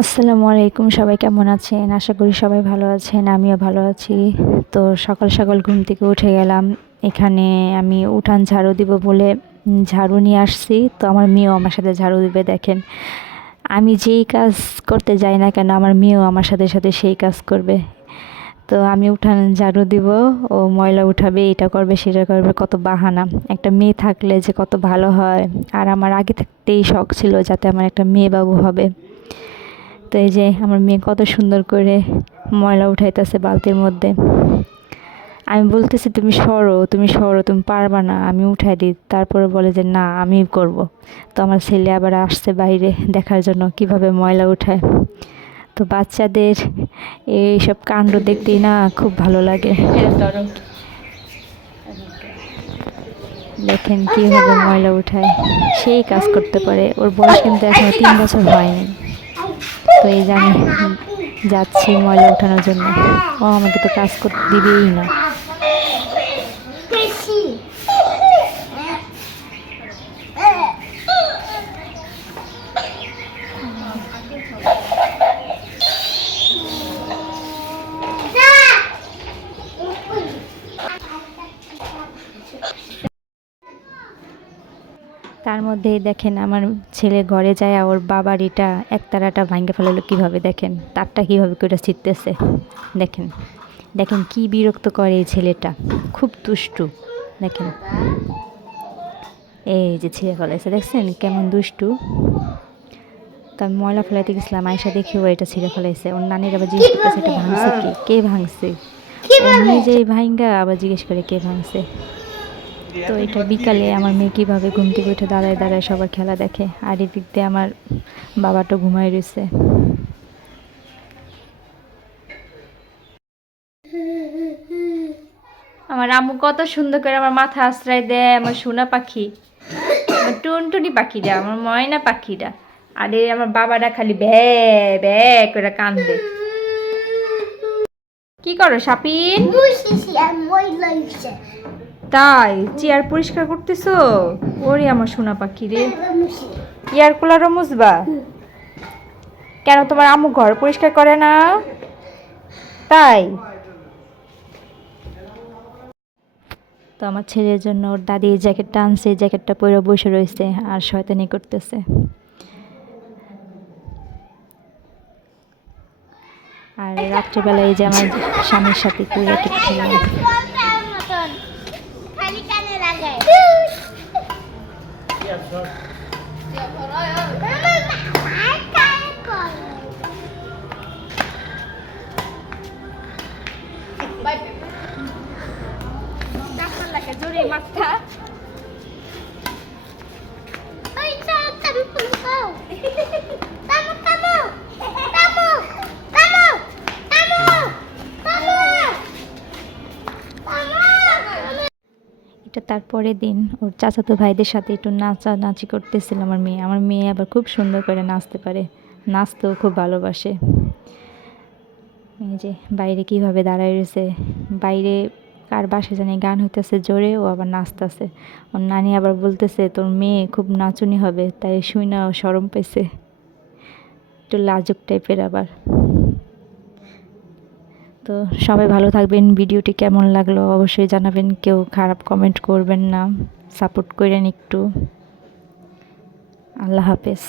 আসসালামু আলাইকুম, সবাই কেমন আছেন? আশা করি সবাই ভালো আছেন, আমিও ভালো আছি। তো সকাল সকাল ঘুম থেকে উঠে গেলাম। এখানে আমি উঠান ঝাড়ু দিব বলে ঝাড়ু নিয়ে আসছি। তো আমার মেয়েও আমার সাথে ঝাড়ু দিবে, দেখেন। আমি যেই কাজ করতে যাই না কেন, আমার মেয়েও আমার সাথে সাথে সেই কাজ করবে। তো আমি উঠান ঝাড়ু দিব, ও ময়লা উঠাবে, এটা করবে, সেটা করবে, কত বাহানা। একটা মেয়ে থাকলে যে কত ভালো হয়। আর আমার আগে থাকতেই শখ ছিল যাতে আমার একটা মেয়ে বাবু হবে। তো এই যে আমার মেয়ে কত সুন্দর করে ময়লা উঠাইতেছে বালতির মধ্যে। আমি বলতেছি, তুমি সরো তুমি সরো, তুমি পারবা না, আমি উঠাই দিই। তারপরে বলে যে, না, আমি করব। তো আমার ছেলে আবার আসছে বাইরে দেখার জন্য, কীভাবে ময়লা উঠায়। তো বাচ্চাদের এইসব কাণ্ড দেখতেই না খুব ভালো লাগে। দেখেন কীভাবে ময়লা উঠায়। সেই কাজ করতে পারে। ওর বয়স কিন্তু এখনও তিন বছর হয়নি। তো এই যে আমি যাচ্ছি ময়লা ওঠানোর জন্য। ও আমাকে তো কাজ করতে দিবেই না। তার মধ্যে দেখেন আমার ছেলে ঘরে যায় ওর বাবার এটা একতারাটা ভাঙ্গে ফেলালো কীভাবে দেখেন? তারটা কীভাবে করে ছিটতেছে? দেখেন দেখেন কি বিরক্ত করে এই ছেলেটা। খুব দুষ্টু দেখেন। এই যে ছিঁড়ে ফেলাইছে দেখছেন কেমন দুষ্টু? তো আমি ময়লা ফেলাইতে গেছিলাম আয়সা দেখি ও এটা ছিঁড়ে ফেলাইছে। ওর নানির আবার জিজ্ঞেস করতেছে এটা ভাঙছে কে? কে ভাঙছে? নিজেই ভাঙ্গা আবার জিজ্ঞেস করে কে ভাঙছে? তো এটা বিকালে আমার মেয়ে কীভাবে ঘুম থেকে উঠে দাঁড়ায় দাঁড়ায় সবার খেলা দেখে আর এদিক দিয়ে আমার বাবাটা ঘুমাই রয়েছে। আমার আম্মু কত সুন্দর করে আমার মাথা আশ্রয় দেয় আমার সোনা পাখি আমার টুনটুনি পাখিটা আমার ময়না পাখিটা আরে আমার বাবাটা খালি ব্যা ব্যা করে কান্দে। কি করো সাপিন? তাই, চেয়ার পরিষ্কার করতেছো? ওরে আমার সোনা পাখি রে। ইয়ার কুলারও মুছবা? কেন তোমার আম্মু ঘর পরিষ্কার করে না? তাই? তো আমার ছেলের জন্য ওর দাদি এই জ্যাকেটটা আনছে, এই জ্যাকেটটা পরে বসে রয়েছে আর শয়তানি করতেছে। আর রাত্রেবেলায় এই যে আমার স্বামীর সাথে খালি কানে লাগায় জোরে মাথা ওই চল তুমি তুমি খাও তামু তামু তামু তামু তামু তামু তামু এটা তারপরের দিন ওর চাচাতো ভাইদের সাথে একটু নাচা নাচি করতেছিল আমার মেয়ে। আমার মেয়ে আবার খুব সুন্দর করে নাচতে পারে। নাচতেও খুব ভালোবাসে। এই যে বাইরে কীভাবে দাঁড়ায় রয়েছে, বাইরে কার বাসে জানি গান হইতেছে, জোরে ও আবার নাচতেছে। ওর নানি আবার বলতেছে, তোর মেয়ে খুব নাচুনি হবে, তাই শুই না ও সরম পেয়েছে একটু লাজুক টাইপের আবার। তো সবাই ভালো থাকবেন, ভিডিওটি কেমন লাগল অবশ্যই জানাবেন, কেউ খারাপ কমেন্ট করবেন না সাপোর্ট করেন একটু। আল্লাহ হাফেজ।